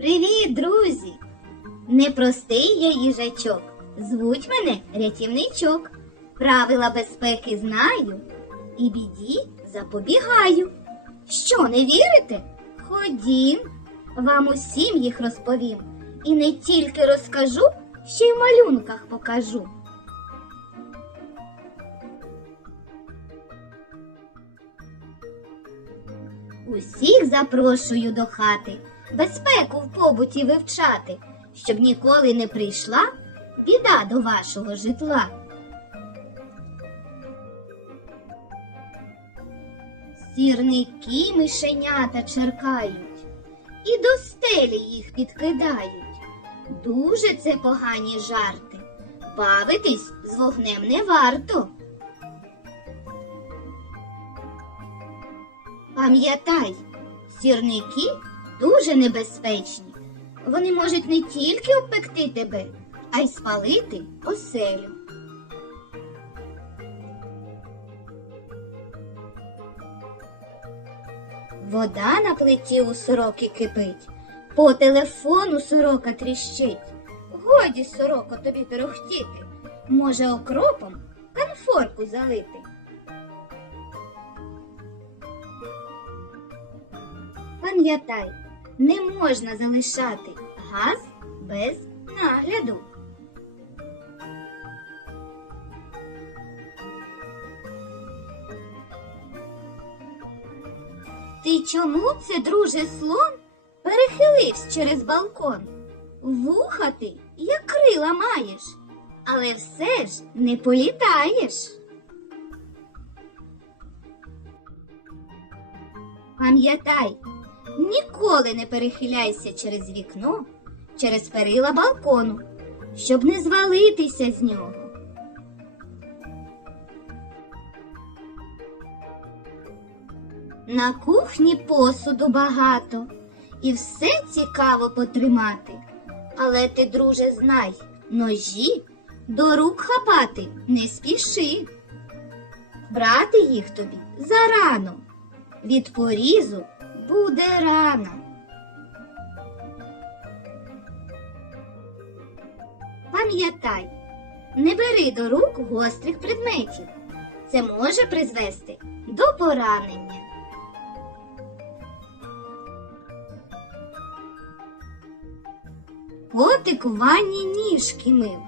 Привіт, друзі! Непростий я їжачок. Звуть мене рятівничок. Правила безпеки знаю і біді запобігаю. Що не вірите? Ходім, вам усім їх розповім. І не тільки розкажу, ще й в малюнках покажу. Усіх запрошую до хати безпеку в побуті вивчати, щоб ніколи не прийшла біда до вашого житла. Сірники мишенята черкають і до стелі їх підкидають. Дуже це погані жарти. Бавитись з вогнем не варто. Пам'ятай, сірники дуже небезпечні. Вони можуть не тільки обпекти тебе, а й спалити оселю. Вода на плиті у сороки кипить, по телефону сорока тріщить. Годі, сороко, тобі торохтіти, може, окропом конфорку залити. Пам'ятай не можна залишати газ без нагляду. Ти чому це, друже, слон, перехилився через балкон? Вуха ти, як крила маєш, але все ж не політаєш. Пам'ятай, Ніколи не перехиляйся через вікно, через перила балкону, щоб не звалитися з нього. На кухні посуду багато і все цікаво потримати. Але ти, друже, знай, ножі до рук хапати не спіши. Брати їх тобі зарано від порізу буде рано. Пам'ятай, не бери до рук гострих предметів. Це може призвести до поранення. Котик у ванні ніжки мив,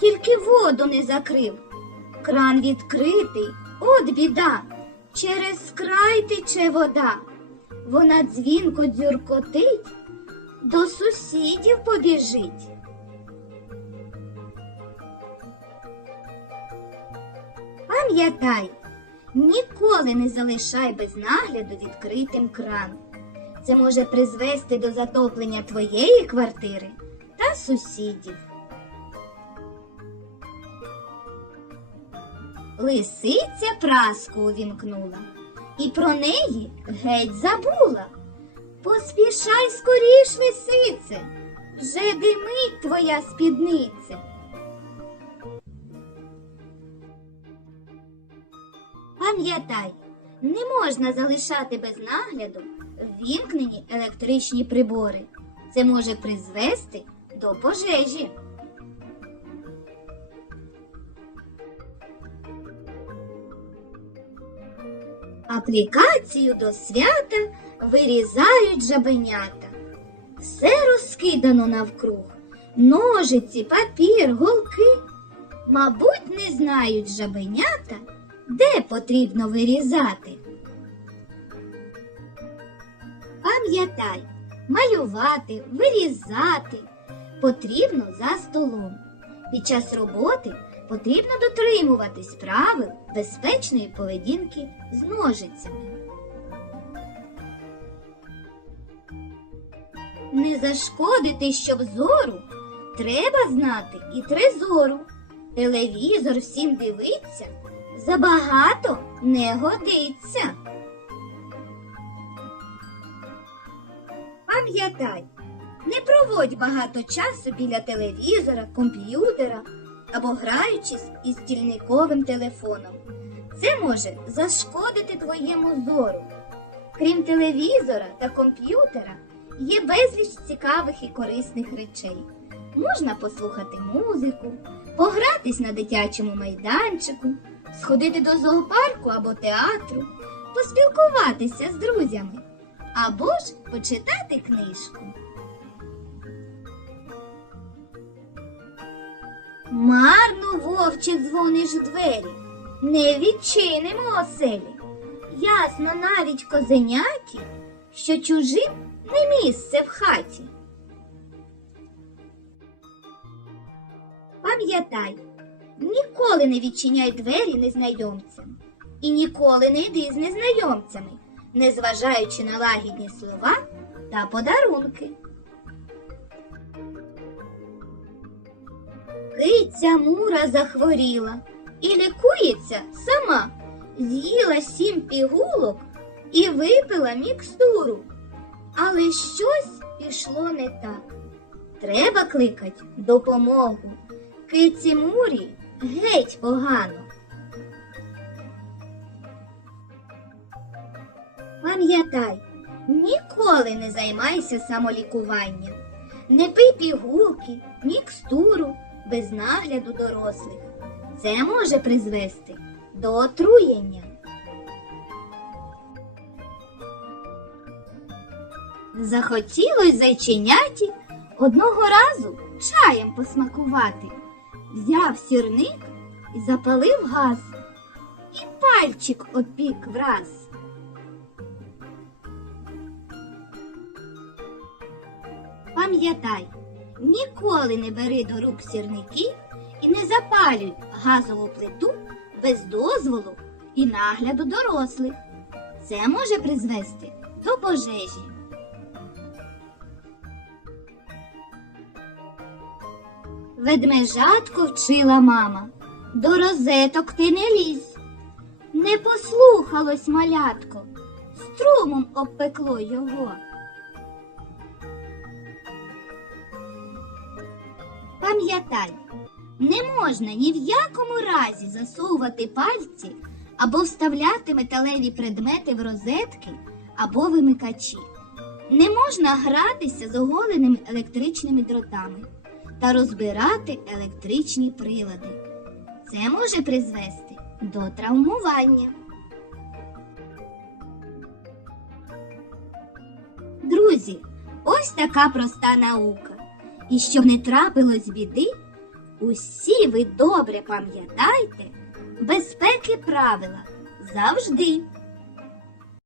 тільки воду не закрив. Кран відкритий, от біда, через край тече вода вона дзвінко дзюркотить, до сусідів побіжить. Пам'ятай, ніколи не залишай без нагляду відкритим кран. Це може призвести до затоплення твоєї квартири та сусідів. Лисиця праску увімкнула і про неї геть забула. Поспішай скоріш, лисице, вже димить твоя спідниця. Пам'ятай, не можна залишати без нагляду ввімкнені електричні прибори. Це може призвести до пожежі. аплікацію до свята вирізають жабенята. Все розкидано навкруг, ножиці, папір, голки. Мабуть, не знають жабенята, де потрібно вирізати. Пам'ятай, малювати, вирізати потрібно за столом. Під час роботи потрібно дотримуватись правил безпечної поведінки з ножицями. Не зашкодити, щоб зору треба знати і тризору. Телевізор всім дивиться, забагато не годиться. Пам'ятай, не проводь багато часу біля телевізора, комп'ютера або граючись із дільниковим телефоном. Це може зашкодити твоєму зору. Крім телевізора та комп'ютера, є безліч цікавих і корисних речей. Можна послухати музику, погратись на дитячому майданчику, сходити до зоопарку або театру, поспілкуватися з друзями або ж почитати книжку. Марно вовче дзвониш двері, не відчинимо оселі. Ясно навіть козеняті, що чужим не місце в хаті. Пам'ятай, ніколи не відчиняй двері незнайомцям і ніколи не йди з незнайомцями, незважаючи на лагідні слова та подарунки. Киця мура захворіла і лікується сама, з'їла сім пігулок і випила мікстуру. Але щось пішло не так. Треба кликать допомогу. Киці мурі геть погано. Пам'ятай, ніколи не займайся самолікуванням, не пий пігулки, мікстуру без нагляду дорослих. Це може призвести до отруєння. Захотілось зайченяті одного разу чаєм посмакувати. Взяв сірник і запалив газ, і пальчик опік враз. Пам'ятай. Ніколи не бери до рук сірники і не запалюй газову плиту без дозволу і нагляду дорослих. Це може призвести до пожежі. Ведмежатко вчила мама. До розеток ти не лізь. Не послухалось малятко, струмом обпекло його. Пам'ятай, не можна ні в якому разі засовувати пальці або вставляти металеві предмети в розетки або вимикачі. Не можна гратися з оголеними електричними дротами та розбирати електричні прилади. Це може призвести до травмування. Друзі, ось така проста наука. І щоб не трапилось біди, усі ви добре пам'ятайте безпеки правила завжди.